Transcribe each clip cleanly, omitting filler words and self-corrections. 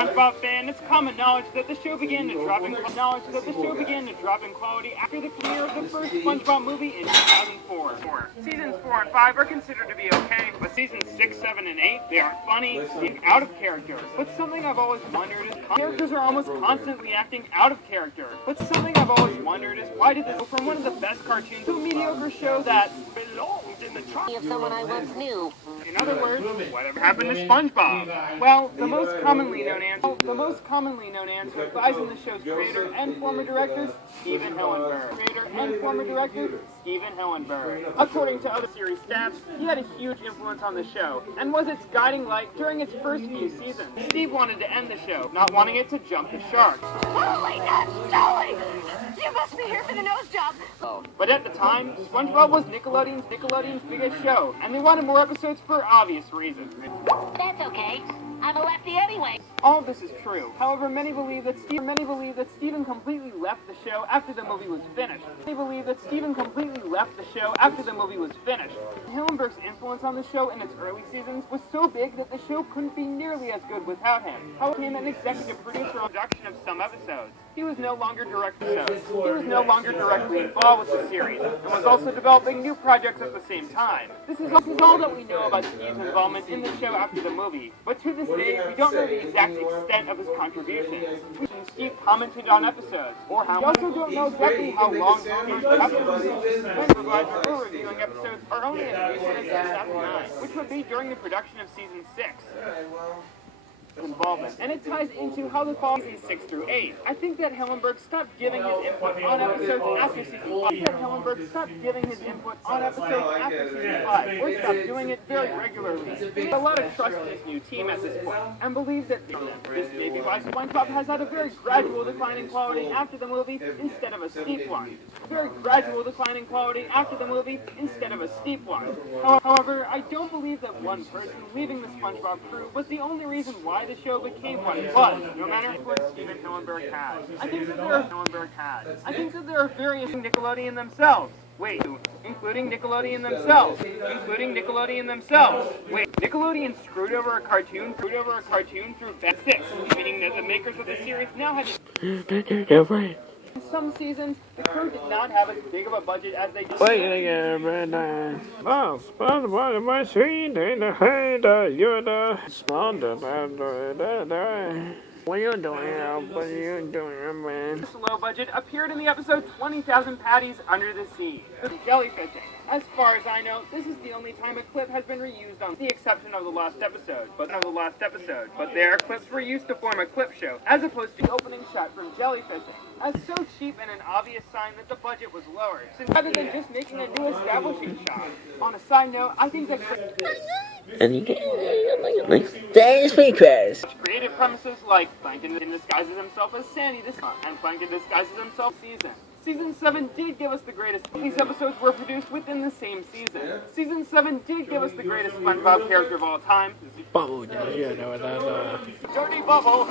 SpongeBob fan, it's common knowledge that the show began to drop in quality after the premiere of the first SpongeBob movie in 2004. Seasons 4 and 5 are considered to be okay, but seasons 6, 7, and 8, they aren't funny and out of character. But something I've always wondered is characters are almost constantly acting out of character. But something I've always wondered is why did this go from one of the best cartoons to a mediocre show that belongs in the top of someone I once knew. In other words, whatever happened to SpongeBob? Well, the most commonly known answer lies in the show's creator and former director, Stephen Hillenburg. According to other series stats, he had a huge influence on the show, and was its guiding light during its first few seasons. Steve wanted to end the show, not wanting it to jump the shark. Holy nuts, Dolly! You must be here for the nose job! Oh. But at the time, SpongeBob was Nickelodeon's biggest show, and they wanted more episodes for obvious reasons. That's okay. I'm a lefty anyway. All of this is true. However, many believe that Steven completely left the show after the movie was finished. Hillenburg's influence on the show in its early seasons was so big that the show couldn't be nearly as good without him. However, he became an executive producer on production of some episodes. He was no longer directly involved with the series, and was also developing new projects at the same time. This is all that we know about Steve's involvement in the show after the movie, but to this day, we don't know the exact extent of his contributions. Steve commented on episodes, or how we also don't know exactly how long Steve's episodes were reviewing episodes are only as recent as 2009, which would be during the production of season 6. Involvement, and it ties into how the fall seasons 6 through 8. I think that Hillenburg stopped giving his input on episodes after season 5. Or stopped doing it very regularly. He had a lot of trust in his new team at this point, and believes that this may be why SpongeBob has had a very gradual decline in quality after the movie instead of a steep one. However, I don't believe that one person leaving the SpongeBob crew was the only reason why the show became what it was, no matter what Stephen Hillenburg has. I think that there are various Nickelodeon themselves. Including Nickelodeon themselves. Nickelodeon screwed over a cartoon through Fast 6, meaning that the makers of the series now had in some seasons, the crew did not have as big of a budget as they did. What are you doing, man? This low budget appeared in the episode 20,000 Patties Under the Sea. Jellyfishing. As far as I know, this is the only time a clip has been reused on the exception of the last episode. But their clips were used to form a clip show, as opposed to the opening shot from Jellyfishing. As so cheap and an obvious sign that the budget was lowered, since rather than just making a new establishing shot. On a side note, I think that creative premises like Plankton disguises himself as Sandy this month, and Plankton disguises himself season. Season 7 did give us the greatest. These episodes were produced within the same season. Season 7 did give us the greatest SpongeBob character of all time. Bubble, Dirty Bubble!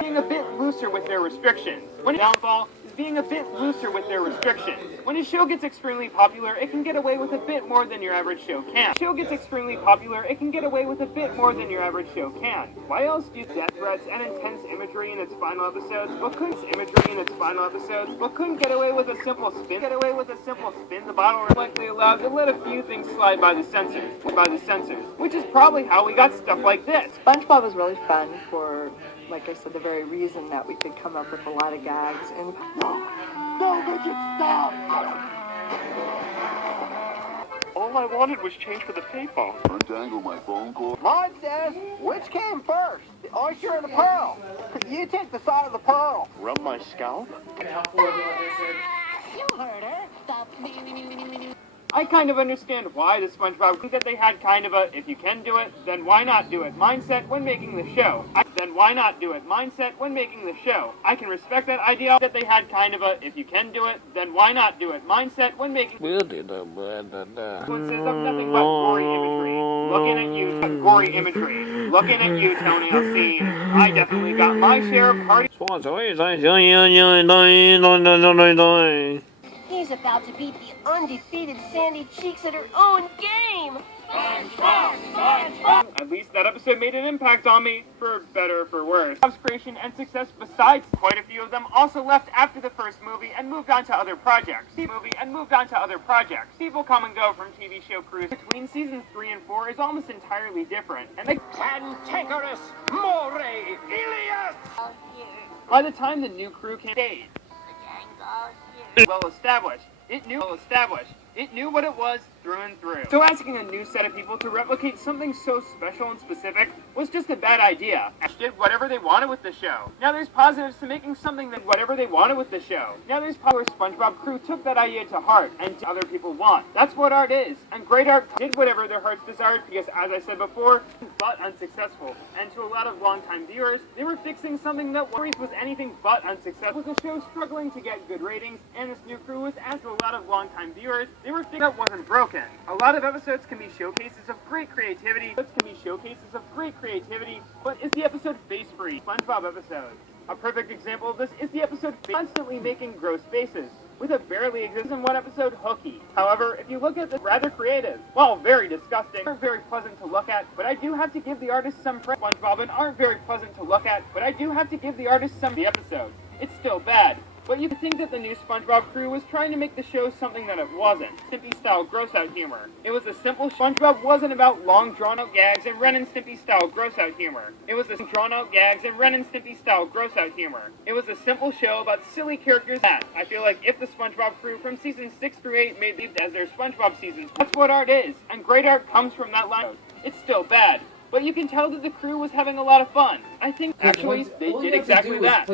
Being a bit looser with their restrictions. When downfall is being a bit looser with their restrictions. When a show gets extremely popular, it can get away with a bit more than your average show can. Why else do death threats and intense imagery in its final episodes? But couldn't get away with a simple spin. The bottle was likely allowed to let a few things slide by the censors, which is probably how we got stuff like this. SpongeBob was really fun for, like I said, the very reason that we could come up with a lot of gags and No, make it stop! All I wanted was change for the payphone. Untangle my phone cord. Mine says, which came first, the oyster or the pearl? You take the side of the pearl. Rub my scalp? You heard her. Stop. I kind of understand why the SpongeBob think that they had kind of a if you can do it, then why not do it mindset when making the show. I can respect that idea that they had kind of a if you can do it, then why not do it mindset when making influences of nothing but gory imagery. Looking at you, Tony Alcine. I definitely got my share of party. He's about to beat the undefeated Sandy Cheeks at her own game! At least that episode made an impact on me, for better or for worse. SpongeBob's creation and success besides, quite a few of them also left after the first movie and moved on to other projects. People come and go from TV show crews between seasons 3 and 4 is almost entirely different, and they cantankerous more Ilias! By the time the new crew came, well established. It knew what it was through and through. So asking a new set of people to replicate something so special and specific was just a bad idea. They did whatever they wanted with the show. Now there's positives to making something that whatever they wanted with the show. Now there's where SpongeBob crew took that idea to heart and did other people want. That's what art is. And great art did whatever their hearts desired because, as I said before, but unsuccessful. And to a lot of longtime viewers, they were fixing something that was anything but unsuccessful. With the show struggling to get good ratings, and this new crew was asked to a lot of longtime viewers, they were fixing that wasn't broken. A lot of episodes can be showcases of great creativity, but is the episode Face Free? SpongeBob episode. A perfect example of this is the episode constantly making gross faces, with a barely existent one episode, Hooky. However, if you look at this, rather creative, while very disgusting, aren't very pleasant to look at, but I do have to give the artist some credit. SpongeBob and aren't very pleasant to look at, but I do have to give the artist some the episode. It's still bad. But you think that the new SpongeBob crew was trying to make the show something that it wasn't. Stimpy-style gross-out humor. It was a simple SpongeBob wasn't about long drawn-out gags and Ren and Stimpy-style gross-out humor. It was a drawn-out gags and Ren and Stimpy-style gross-out humor. It was a simple show about silly characters that I feel like if the SpongeBob crew from seasons 6 through 8 made these as their SpongeBob seasons, that's what art is. And great art comes from that line. It's still bad. But you can tell that the crew was having a lot of fun. I think actually they did exactly that.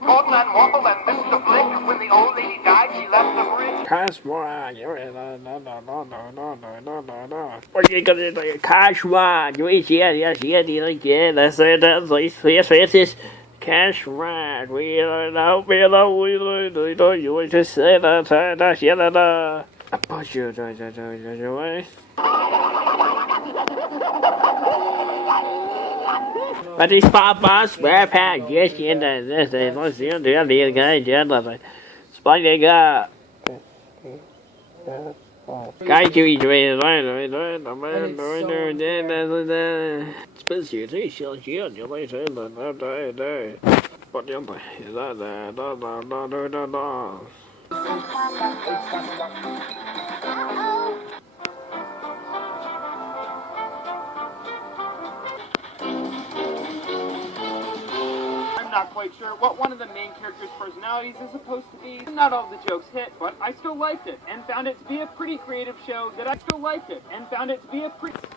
Morton and Wobble and Mr. Flick, when the old lady died, she left the bridge. Cashman, what you gonna do? Cashman, you eat, yes, that's Cashman, we you just say that, I push you, but it's Papa's spare pack, yes, this is what's the other guy, Spider guy. Guy to eat away, Not quite sure what one of the main characters' personalities is supposed to be. Not all the jokes hit, but I still liked it and found it to be a pretty creative show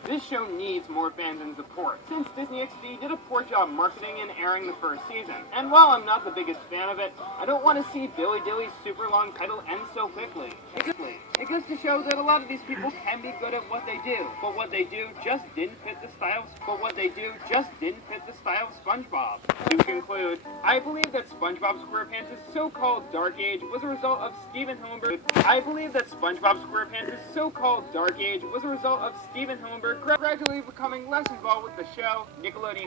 This show needs more fans and support, since Disney XD did a poor job marketing and airing the first season. And while I'm not the biggest fan of it, I don't want to see Billy Dilly's super long title end so quickly. It goes to show that a lot of these people can be good at what they do, but what they do just didn't fit the style of SpongeBob. To conclude, I believe that SpongeBob SquarePants' so-called Dark Age was a result of Stephen Hillenburg gradually becoming less involved with the show, Nickelodeon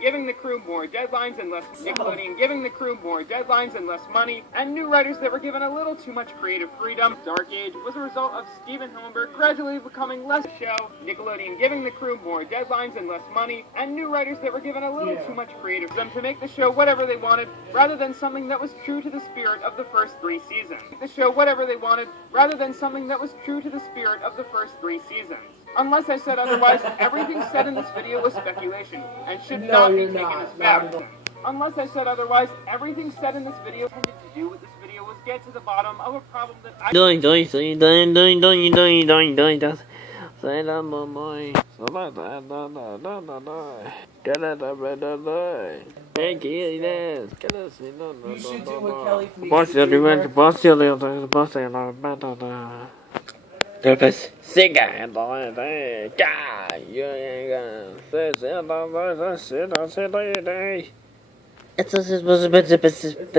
giving the crew more deadlines and less money, and new writers that were given a little too much creative freedom. Dark Age was a result of Stephen Hillenburg gradually becoming less show, Nickelodeon giving the crew more deadlines and less money, and new writers that were given a little too much creative freedom to make the show whatever they wanted, rather than something that was true to the spirit of the first 3 seasons. Unless I said otherwise, everything said in this video was speculation, and should not be taken as fact. Unless I said otherwise, everything said in this video intended to do with this video was get to the bottom of a problem that I... It's a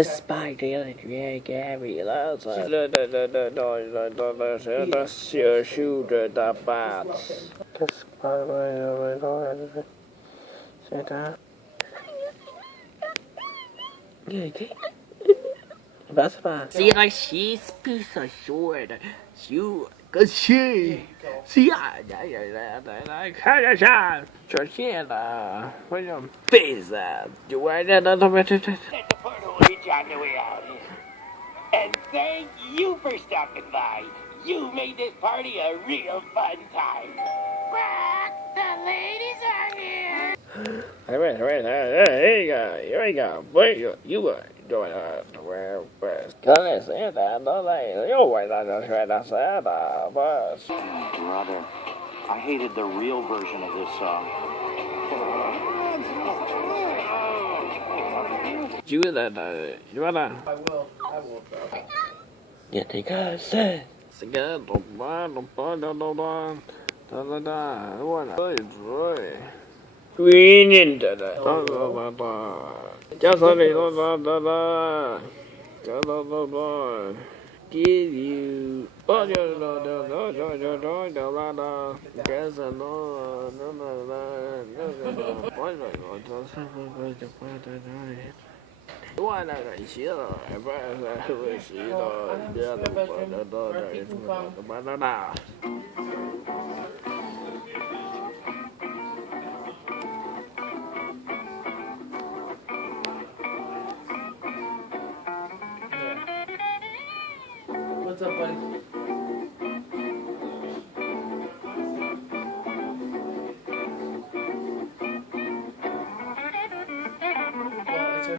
spider, yeah, Gary. Shoot the bats. That's fine. See, like, she's piece of short. Cause she, I kind of shot. So she with your face up. You want another Let the portal reach on the way out here. And thank you for stopping by. You made this party a real fun time. The ladies are here. Here we go. Where you were doing where was? Cause it's that no like you were not trying to say that but. Brother, I hated the real version of this song. You wanna? I will. Yeah, take a set. Again, Green into the just give you What's up, buddy?